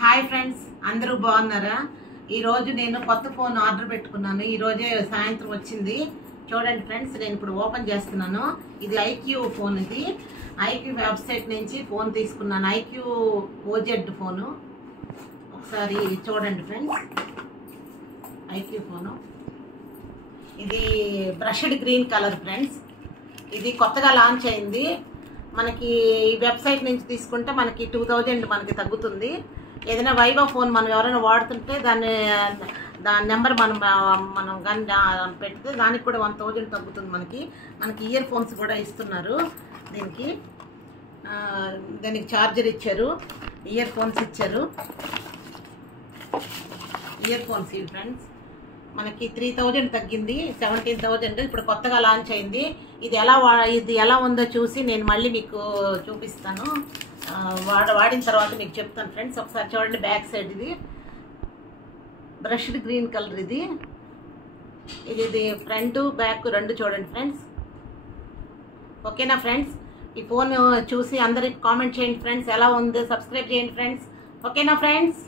Hi friends, అందరూ బాగున్నారా? ఈరోజు నేను కొత్త ఫోన్ ఆర్డర్ పెట్టుకున్నాను. ఈరోజే సాయంత్రం వచ్చింది. చూడండి ఫ్రెండ్స్, నేను ఇప్పుడు ఓపెన్ చేస్తున్నాను. ఇది ఐక్యూ ఫోన్. ఇది ఐక్యూ వెబ్సైట్ నుంచి ఫోన్ తీసుకున్నాను. IQOO O Z phone. ఒకసారి చూడండి ఫ్రెండ్స్, ఐక్యూ ఫోను. ఇది బ్రష్డ్ గ్రీన్ కలర్ ఫ్రెండ్స్. ఇది కొత్తగా లాంచ్ అయింది. మనకి ఈ వెబ్సైట్ నుంచి తీసుకుంటే మనకి 2000 మనకి తగ్గుతుంది. ఏదైనా వైవో ఫోన్ మనం ఎవరైనా వాడుతుంటే దాని నెంబర్ మనం కానీ పెడితే దానికి కూడా 1000 తగ్గుతుంది. మనకి ఇయర్ ఫోన్స్ కూడా ఇస్తున్నారు. దీనికి ఛార్జర్ ఇచ్చారు, ఇయర్ ఫోన్స్ ఇచ్చారు. ఇయర్ ఫోన్స్ ఇవి ఫ్రెండ్స్. మనకి 3000 తగ్గింది, 17,000. ఇప్పుడు కొత్తగా లాంచ్ అయింది. ఇది ఎలా ఉందో చూసి నేను మళ్ళీ మీకు చూపిస్తాను. వాడిన తర్వాత మీకు చెప్తాను ఫ్రెండ్స్. ఒకసారి చూడండి, బ్యాక్ సైడ్ ఇది బ్రష్డ్ గ్రీన్ కలర్. ఇది ఫ్రంట్ బ్యాక్ రెండు చూడండి ఫ్రెండ్స్. ఓకేనా ఫ్రెండ్స్? ఈ ఫోన్ చూసి అందరికి కామెంట్ చేయండి ఫ్రెండ్స్. ఎలా ఉందో సబ్స్క్రైబ్ చేయండి ఫ్రెండ్స్. ఓకేనా ఫ్రెండ్స్?